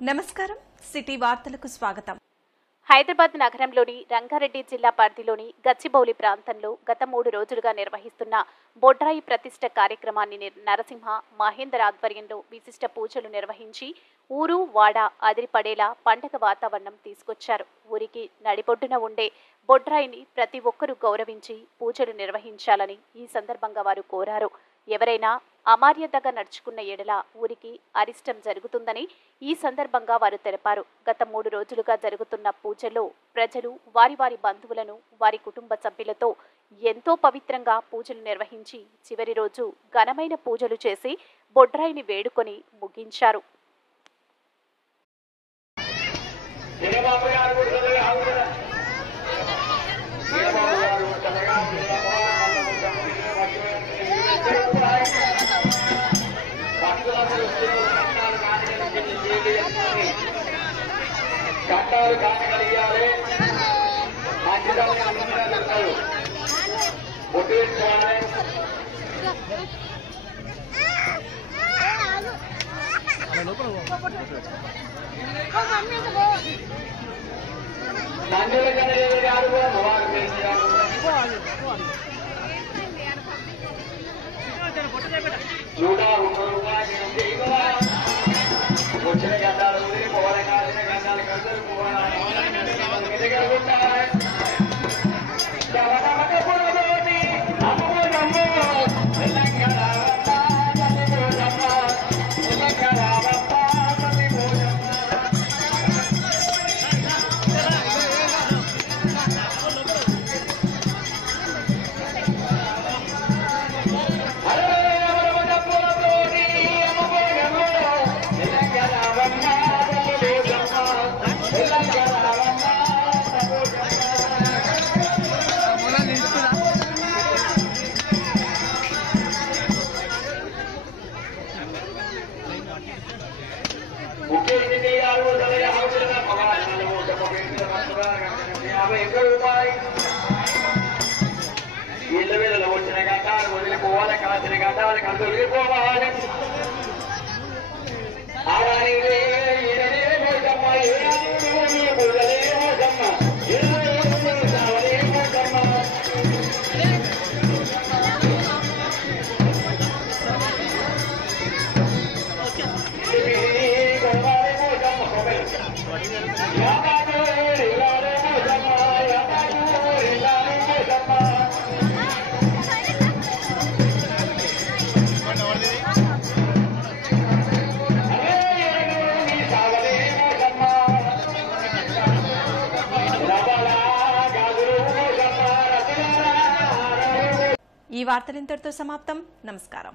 నమస్కారం సిటీ వార్తలకు స్వాగతం। హైదరాబాద్ నగరంలోని రంగారెడ్డి జిల్లా పరిధిలోని గచ్చిబౌలి ప్రాంతంలో గత 3 రోజులుగా నిర్వహిస్తున్న బొడ్రాయి ప్రతిష్ఠ కార్యక్రమాన్ని నరసింహ మహేందర్ ఆధ్వర్యంలో విశిష్ట పూజలు నిర్వహించి ఊరు వాడ అదిరిపడేలా పండగ వాతావరణం తీసుకొచ్చారు। ఊరికి నడిబొడ్డున ఉండే బొడ్రాయిని ప్రతి ఒక్కరూ గౌరవించి పూజలు నిర్వహించాలని ఈ సందర్భంగా వారు కోరారు। ఎవరైనా అమర్యాదగా నడుచుకున్న ఎడల ఊరికి అరిష్టం జరుగుతుందని ఈ సందర్భంగా వారు తెలిపారు। గత 3 రోజులుగా జరుగుతున్న పూజల్లో ప్రజలు వారి వారి బంధువులను వారి కుటుంబ సభ్యులతో ఎంతో పవిత్రంగా పూజలు నిర్వహించి చివరి రోజు ఘనమైన పూజలు చేసి బొడ్రాయిని వేడుకొని ముగించారు। కట్టాలు కానగలిగారే మంచిదాన్ని అందరూ ఒట్టేసుకోవాలి। నందుల కనగలి గారు వారు వచ్చిన గంటాలు పోవాలి కాసిన గంటాలు కలిసి పోవాలి ఇళ్ళ వేళలో వచ్చిన గంటాలు వదిలిపోవాలి కాసిన గంటాలు కలిసి వదిలిపోవాలి। ఈ వార్తలు ఇంతటితో సమాప్తం। నమస్కారం।